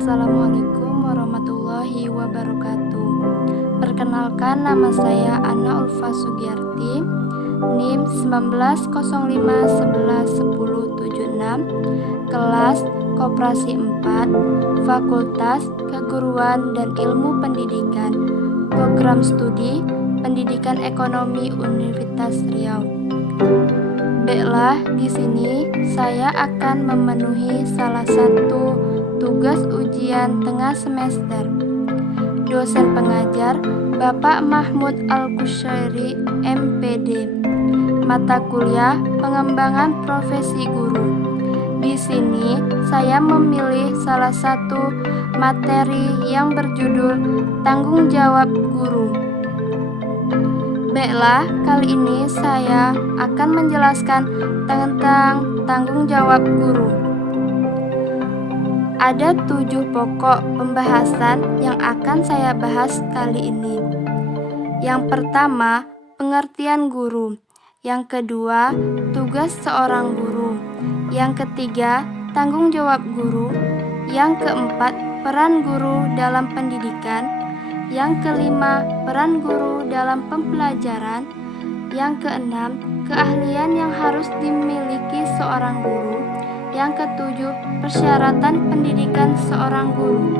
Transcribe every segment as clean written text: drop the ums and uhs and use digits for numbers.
Assalamualaikum warahmatullahi wabarakatuh. Perkenalkan, nama saya Ana Ulfa Sugiyarti, NIM 1905111076, kelas Koperasi 4, Fakultas Keguruan dan Ilmu Pendidikan, Program Studi Pendidikan Ekonomi Universitas Riau. Baiklah, di sini saya akan memenuhi salah satu tugas ujian tengah semester. Dosen pengajar Bapak Mahmud Al-Kushairi, MPD. Mata kuliah Pengembangan Profesi Guru. Di sini saya memilih salah satu materi yang berjudul Tanggung Jawab Guru. Baiklah, kali ini saya akan menjelaskan tentang tanggung jawab guru. Ada 7 pokok pembahasan yang akan saya bahas kali ini. Yang pertama, pengertian guru. Yang kedua, tugas seorang guru. Yang ketiga, tanggung jawab guru. Yang keempat, peran guru dalam pendidikan. Yang kelima, peran guru dalam pembelajaran. Yang keenam, keahlian yang harus dimiliki seorang guru. Yang ketujuh, persyaratan pendidikan seorang guru.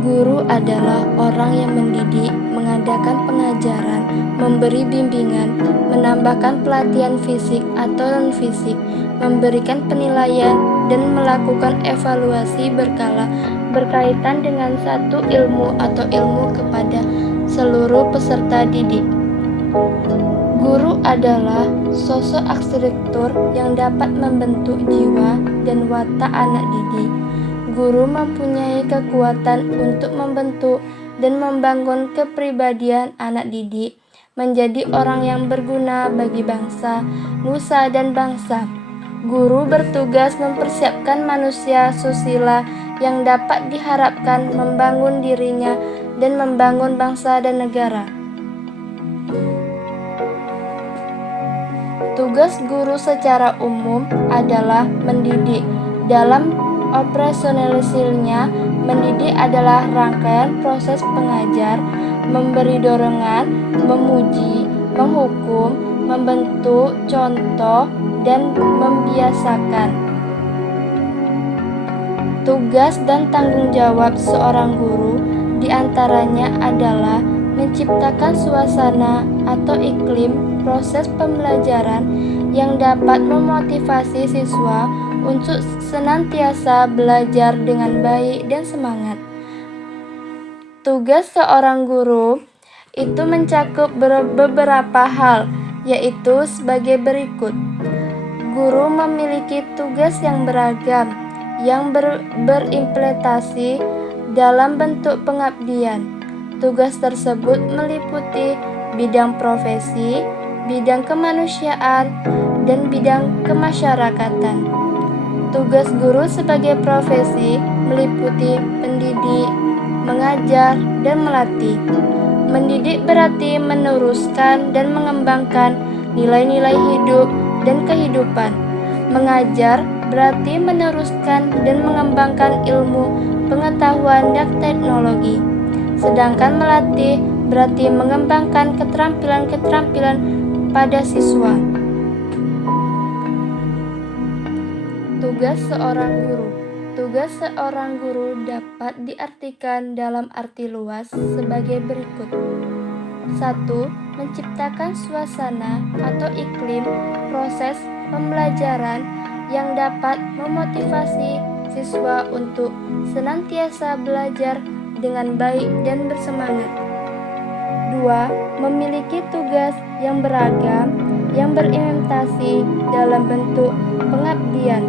Guru adalah orang yang mendidik, mengadakan pengajaran, memberi bimbingan, menambahkan pelatihan fisik atau non-fisik, memberikan penilaian, dan melakukan evaluasi berkala berkaitan dengan satu ilmu atau ilmu kepada seluruh peserta didik. Guru adalah sosok arsitektur yang dapat membentuk jiwa dan watak anak didik. Guru mempunyai kekuatan untuk membentuk dan membangun kepribadian anak didik menjadi orang yang berguna bagi bangsa, nusa, dan bangsa. Guru bertugas mempersiapkan manusia susila yang dapat diharapkan membangun dirinya dan membangun bangsa dan negara. Tugas guru secara umum adalah mendidik. Dalam operasionalisasinya, mendidik adalah rangkaian proses pengajar, memberi dorongan, memuji, menghukum, membentuk, contoh, dan membiasakan. Tugas dan tanggung jawab seorang guru diantaranya adalah menciptakan suasana atau iklim proses pembelajaran yang dapat memotivasi siswa untuk senantiasa belajar dengan baik dan semangat. Tugas seorang guru itu mencakup beberapa hal, yaitu sebagai berikut. Guru memiliki tugas yang beragam, yang berimplementasi dalam bentuk pengabdian. Tugas tersebut meliputi bidang profesi, bidang kemanusiaan, dan bidang kemasyarakatan. Tugas guru sebagai profesi meliputi pendidik, mengajar, dan melatih. Mendidik berarti meneruskan dan mengembangkan nilai-nilai hidup dan kehidupan. Mengajar berarti meneruskan dan mengembangkan ilmu, pengetahuan, dan teknologi. Sedangkan melatih berarti mengembangkan keterampilan-keterampilan pada siswa. Tugas seorang guru. Tugas seorang guru dapat diartikan dalam arti luas sebagai berikut. 1. Menciptakan suasana atau iklim proses pembelajaran yang dapat memotivasi siswa untuk senantiasa belajar dengan baik dan bersemangat. 2. Memiliki tugas yang beragam yang berimplementasi dalam bentuk pengabdian.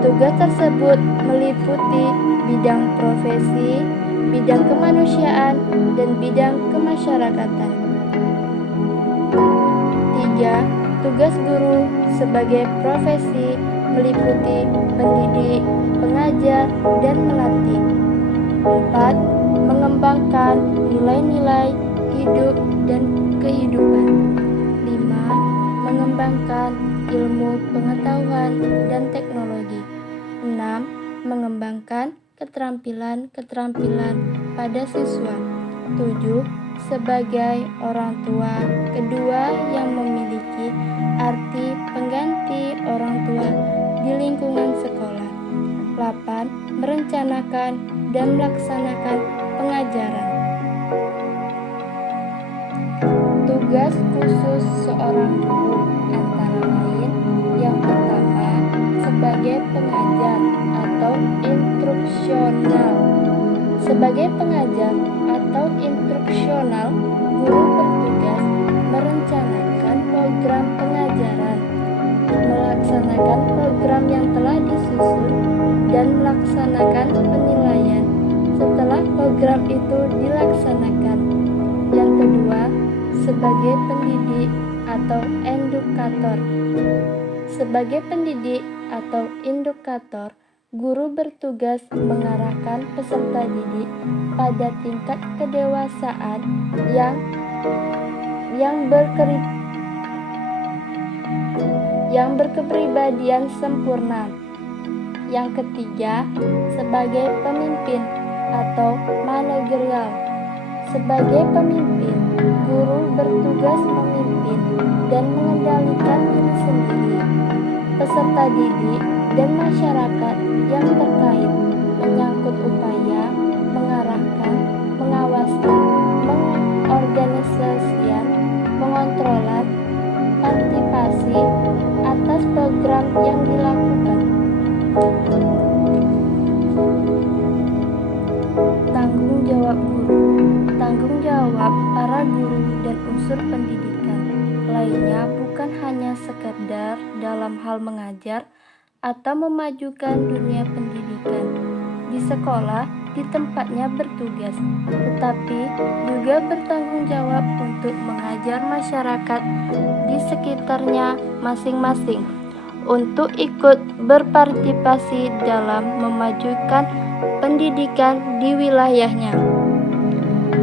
Tugas tersebut meliputi bidang profesi, bidang kemanusiaan, dan bidang kemasyarakatan. 3. Tugas guru sebagai profesi meliputi mendidik, mengajar, dan melatih. 4. Mengembangkan nilai-nilai hidup dan kehidupan. 5. Mengembangkan ilmu pengetahuan dan teknologi. 6. Mengembangkan keterampilan-keterampilan pada siswa. 7. Sebagai orang tua kedua yang memiliki arti pengganti orang tua di lingkungan sekolah. 8. Merencanakan dan melaksanakan pengajaran. Tugas khusus seorang guru antara lain: yang pertama, sebagai pengajar atau instruksional. Sebagai pengajar atau instruksional, guru bertugas merencanakan program pengajaran, melaksanakan program yang telah disusun, dan melaksanakan penilaian setelah program itu dilaksanakan. Yang kedua, sebagai pendidik atau edukator. Sebagai pendidik atau edukator, guru bertugas mengarahkan peserta didik pada tingkat kedewasaan yang berkepribadian sempurna. Yang ketiga, sebagai pemimpin atau manajerial. Sebagai pemimpin, guru bertugas memimpin dan mengendalikan diri sendiri, peserta didik, dan masyarakat yang terkait menyangkut upaya mengarahkan, mengawasi, mengorganisasikan, mengontrolan, partisipasi atas program yang dilakukan. Tanggung jawab guru. Tanggung jawab para guru dan unsur pendidikan lainnya bukan hanya sekedar dalam hal mengajar atau memajukan dunia pendidikan di sekolah di tempatnya bertugas, tetapi juga bertanggung jawab untuk mengajar masyarakat di sekitarnya masing-masing untuk ikut berpartisipasi dalam memajukan pendidikan di wilayahnya.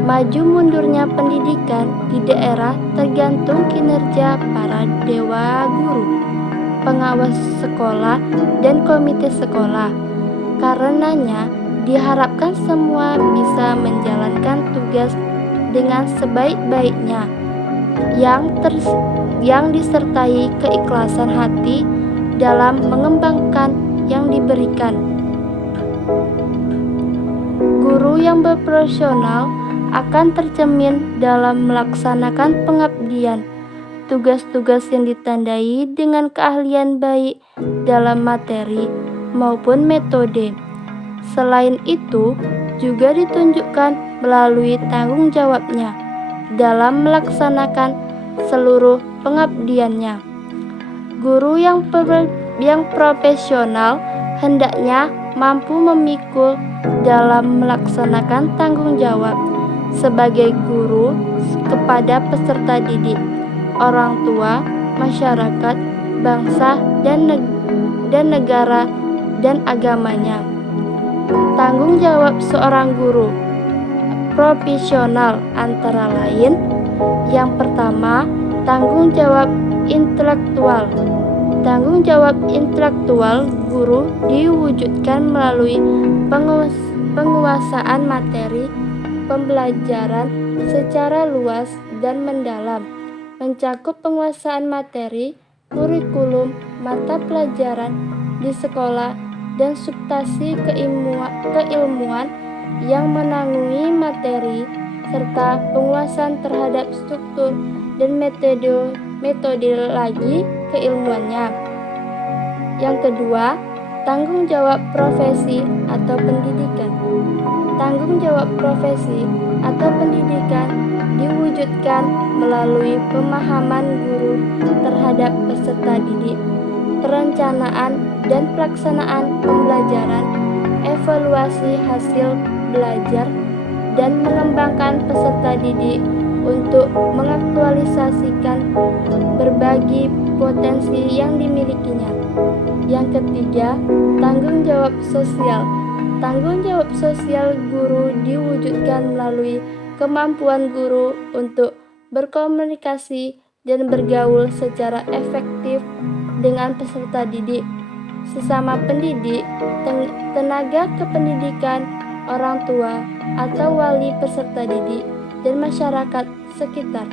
Maju mundurnya pendidikan di daerah tergantung kinerja para dewa guru, pengawas sekolah, dan komite sekolah. Karenanya, diharapkan semua bisa menjalankan tugas dengan sebaik-baiknya, yang disertai keikhlasan hati dalam mengembangkan yang diberikan. Guru yang berprofesional akan tercermin dalam melaksanakan pengabdian, tugas-tugas yang ditandai dengan keahlian baik dalam materi maupun metode. Selain itu, juga ditunjukkan melalui tanggung jawabnya dalam melaksanakan seluruh pengabdiannya. Guru yang profesional hendaknya mampu memikul dalam melaksanakan tanggung jawab sebagai guru kepada peserta didik, orang tua, masyarakat, bangsa, dan negara dan agamanya. Tanggung jawab seorang guru profesional antara lain: yang pertama, tanggung jawab intelektual. Tanggung jawab intelektual guru diwujudkan melalui penguasaan materi pembelajaran secara luas dan mendalam, mencakup penguasaan materi, kurikulum, mata pelajaran di sekolah, dan substansi keilmuan yang menanggungi materi, serta penguasaan terhadap struktur dan metode lagi keilmuannya. Yang kedua, tanggung jawab profesi atau pendidikan. Tanggung jawab profesi atau pendidikan diwujudkan melalui pemahaman guru terhadap peserta didik, perencanaan dan pelaksanaan pembelajaran, evaluasi hasil belajar, dan mengembangkan peserta didik untuk mengaktualisasikan berbagai potensi yang dimilikinya. Yang ketiga, tanggung jawab sosial. Tanggung jawab sosial guru diwujudkan melalui kemampuan guru untuk berkomunikasi dan bergaul secara efektif dengan peserta didik, sesama pendidik, tenaga kependidikan, orang tua, atau wali peserta didik, dan masyarakat sekitar.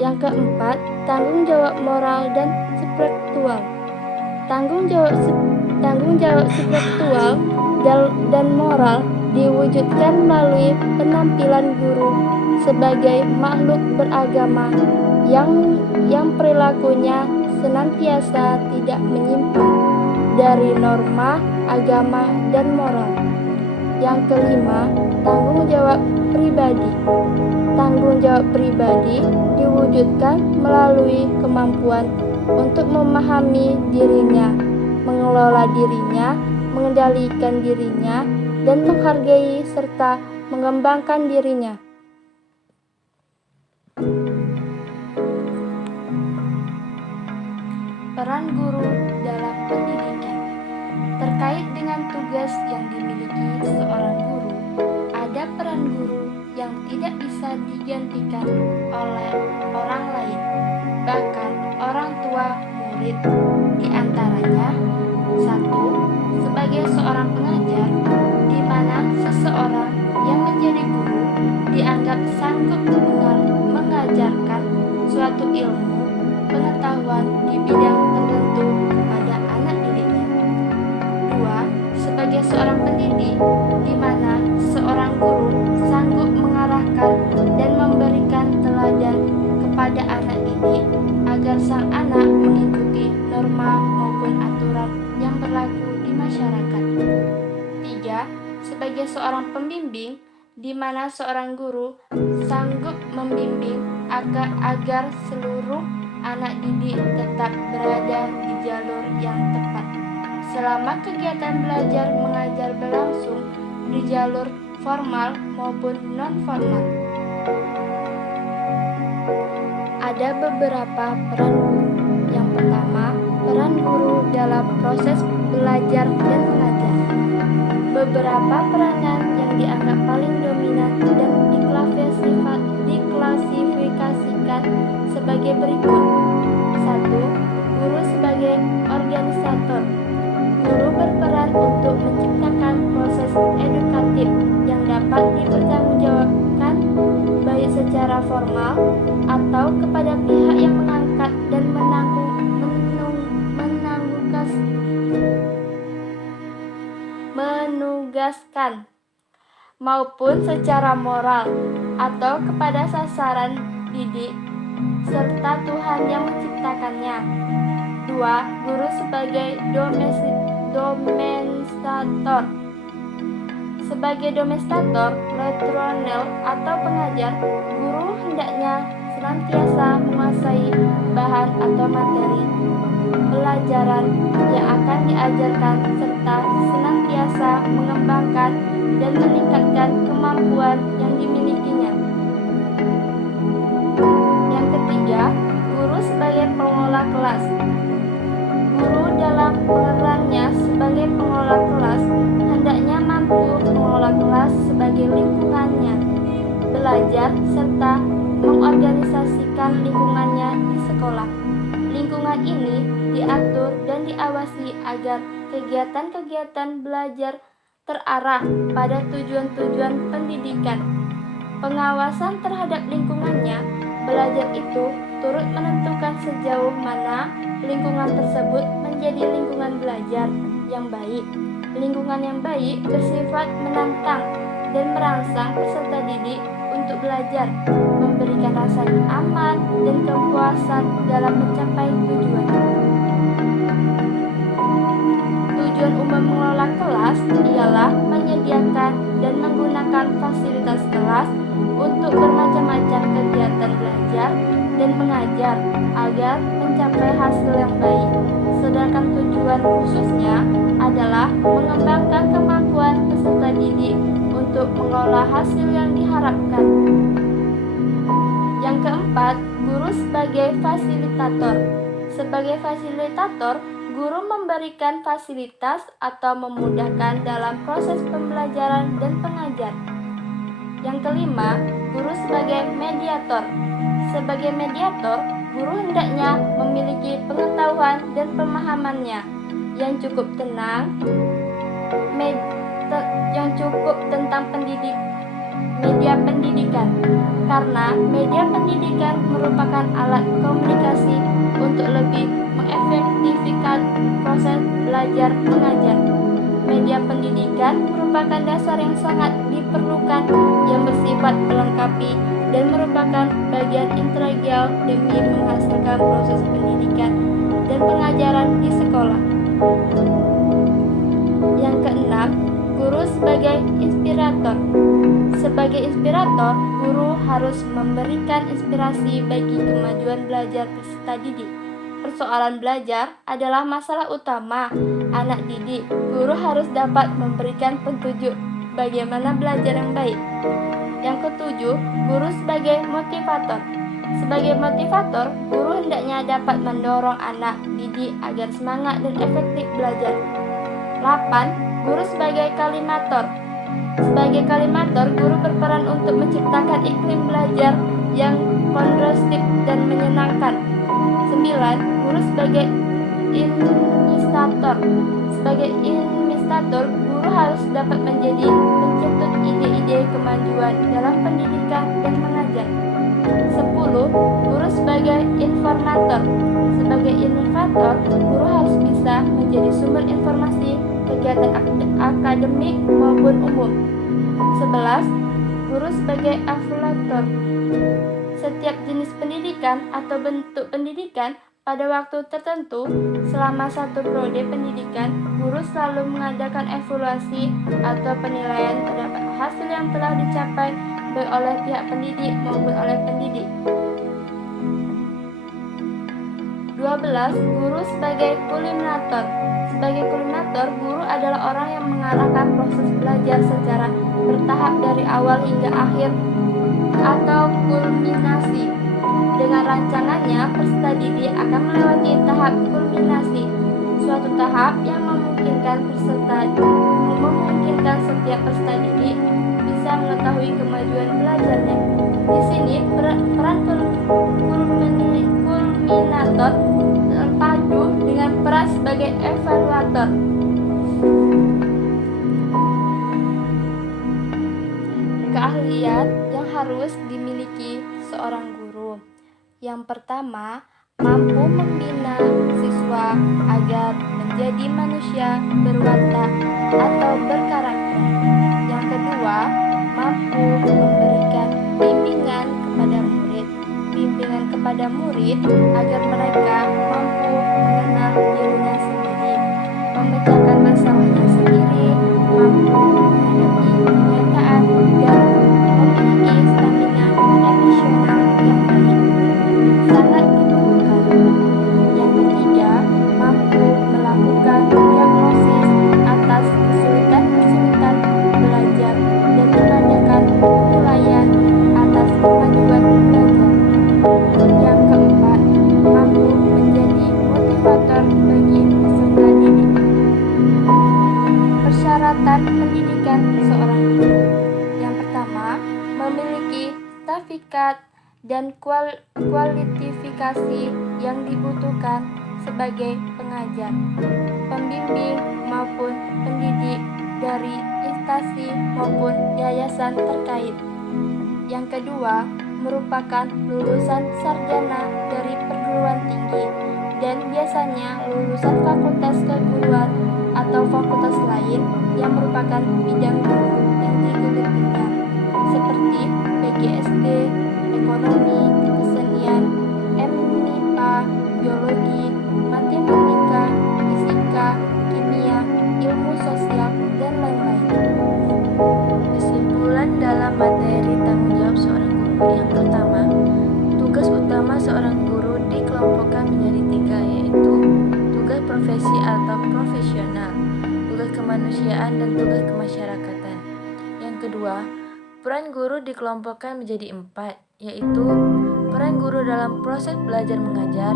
Yang keempat, tanggung jawab moral dan spiritual. Tanggung jawab spiritual dan moral diwujudkan melalui penampilan guru sebagai makhluk beragama yang perilakunya senantiasa tidak menyimpang dari norma agama dan moral. Yang kelima, tanggung jawab pribadi. Tanggung jawab pribadi diwujudkan melalui kemampuan untuk memahami dirinya, mengelola dirinya, mengendalikan dirinya, dan menghargai serta mengembangkan dirinya. Peran guru dalam pendidikan. Terkait dengan tugas yang dimiliki seorang guru, ada peran guru yang tidak bisa digantikan oleh orang lain, bahkan orang tua murid. Di antaranya, 1. Sebagai seorang pengajar, di mana seseorang yang menjadi guru dianggap sanggup mengajarkan suatu ilmu, pengetahuan di bidang tertentu kepada anak didiknya. 2. Sebagai seorang pendidik, di mana seorang guru sanggup mengarahkan dan memberikan teladan kepada anak didik agar sang anak mengikuti norma maupun aturan yang berlaku di masyarakat. 3. Sebagai seorang pembimbing, di mana seorang guru sanggup membimbing agar seluruh anak didik tetap berada di jalur yang tepat selama kegiatan belajar mengajar berlangsung di jalur formal maupun non-formal. Ada beberapa peran guru. Yang pertama, peran guru dalam proses belajar dan mengajar. Beberapa peranan yang dianggap paling dominan dan diklasifikasikan sebagai berikut. 1. Guru sebagai organisator. Guru berperan untuk menciptakan proses edukatif yang dapat dipertanggungjawabkan baik secara formal atau kepada pihak yang mengangkat dan menugaskan, maupun secara moral atau kepada sasaran didik serta Tuhan yang menciptakannya. 2. Guru sebagai domestator. Sebagai domestator, letronel atau pengajar, guru hendaknya senantiasa menguasai bahan atau materi pelajaran yang akan diajarkan serta senantiasa mengembangkan dan meningkatkan kemampuan yang dimilikinya. Yang ketiga, guru sebagai pengelola kelas. Guru dalam perannya sebagai pengelola kelas hendaknya mampu mengelola kelas sebagai lingkungannya, belajar serta mengorganisasikan lingkungannya di sekolah. Lingkungan ini diatur dan diawasi agar kegiatan-kegiatan belajar terarah pada tujuan-tujuan pendidikan. Pengawasan terhadap lingkungannya belajar itu turut menentukan sejauh mana lingkungan tersebut menjadi lingkungan belajar yang baik. Lingkungan yang baik bersifat menantang dan merangsang peserta didik untuk belajar, memberikan rasa aman dan kepuasan dalam mencapai tujuan. Tujuan umum mengelola kelas ialah menyediakan dan menggunakan fasilitas kelas untuk bermacam-macam kegiatan belajar dan mengajar agar mencapai hasil yang baik. Sedangkan tujuan khususnya adalah mengembangkan kemampuan peserta didik untuk mengolah hasil yang diharapkan. Yang keempat, guru sebagai fasilitator. Sebagai fasilitator, guru memberikan fasilitas atau memudahkan dalam proses pembelajaran dan pengajar. Yang kelima, guru sebagai mediator. Sebagai mediator, guru hendaknya memiliki pengetahuan dan pemahamannya yang cukup tenang, yang cukup tentang media pendidikan, karena media pendidikan merupakan alat komunikasi untuk lebih mengefektifkan proses belajar mengajar. Media pendidikan merupakan dasar yang sangat diperlukan yang bersifat melengkapi dan merupakan bagian integral demi menghasilkan proses pendidikan dan pengajaran di sekolah. Yang keenam, guru sebagai inspirator. Sebagai inspirator, guru harus memberikan inspirasi bagi kemajuan belajar peserta didik. Persoalan belajar adalah masalah utama anak didik. Guru harus dapat memberikan petunjuk bagaimana belajar yang baik. Yang ketujuh, guru sebagai motivator. Sebagai motivator, guru hendaknya dapat mendorong anak didik agar semangat dan efektif belajar. 8. Guru sebagai kalimator. Sebagai kalimator, guru berperan untuk menciptakan iklim belajar yang kondusif dan menyenangkan. 9. Guru sebagai inisiator. Sebagai inisiator, guru harus dapat menjadi pencetus ide-ide kemajuan dalam pendidikan dan mengajar. 10. Guru sebagai informator. Sebagai informator, guru harus bisa menjadi sumber informasi kegiatan akademik maupun umum. 11. Guru sebagai evaluator. Setiap jenis pendidikan atau bentuk pendidikan pada waktu tertentu selama satu periode pendidikan, guru selalu mengadakan evaluasi atau penilaian terhadap hasil yang telah dicapai baik oleh pihak pendidik maupun oleh pendidik. 12. Guru sebagai kulminator. Sebagai kulminator, guru adalah orang yang mengarahkan proses belajar secara bertahap dari awal hingga akhir atau kulminasi. Dengan rancangannya, peserta didik akan melewati tahap kulminasi, suatu tahap yang memungkinkan setiap peserta didik bisa mengetahui kemajuan belajarnya. Di sini peran kulminator terpadu dengan peran sebagai evaluator. Keahlian yang harus dimiliki seorang guru. Yang pertama, mampu membina siswa agar menjadi manusia berwatak atau berkarakter. Yang kedua, mampu memberikan bimbingan kepada murid agar mereka mampu mengenal dirinya sendiri, memecahkan masalahnya sendiri, mampu menghadapi kenyataan dan memiliki stamina emosional yang baik. Sangat diperlukan. Yang ketiga, mampu melakukan diagnosis atas kesulitan-kesulitan belajar dan mengadakan penilaian atas kemajuan belajar. Yang keempat, mampu menjadi motivator bagi peserta didik. Persyaratan pendidikan seorang guru. Yang pertama, memiliki sertifikat dan kualifikasi yang dibutuhkan sebagai pengajar, pembimbing maupun pendidik dari instansi maupun yayasan terkait. Yang kedua, merupakan lulusan sarjana dari perguruan tinggi dan biasanya lulusan fakultas keguruan atau fakultas lain yang merupakan bidang guru yang digulutinya, seperti PGSD, ekonomi, kesenian, MIPA, biologi, matematika, fisika, kimia, ilmu sosial, dan lain-lain. Kesimpulan dalam materi tanggung jawab seorang guru. Yang pertama, tugas utama seorang guru dikelompokkan menjadi 3, yaitu tugas profesi atau profesional, tugas kemanusiaan, dan tugas kemasyarakatan. Yang kedua, peran guru dikelompokkan menjadi 4, yaitu peran guru dalam proses belajar mengajar,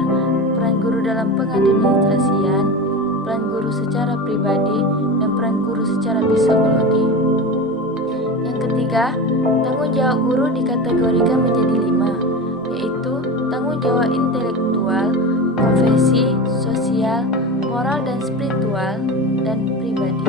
peran guru dalam pengadministrasian, peran guru secara pribadi, dan peran guru secara psikologi. Yang ketiga, tanggung jawab guru dikategorikan menjadi 5, yaitu tanggung jawab intelektual, profesi, sosial, moral dan spiritual, dan pribadi.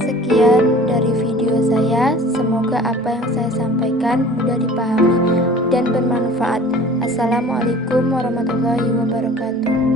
Sekian dari video saya, semoga apa yang saya sampaikan mudah dipahami dan bermanfaat. Assalamualaikum warahmatullahi wabarakatuh.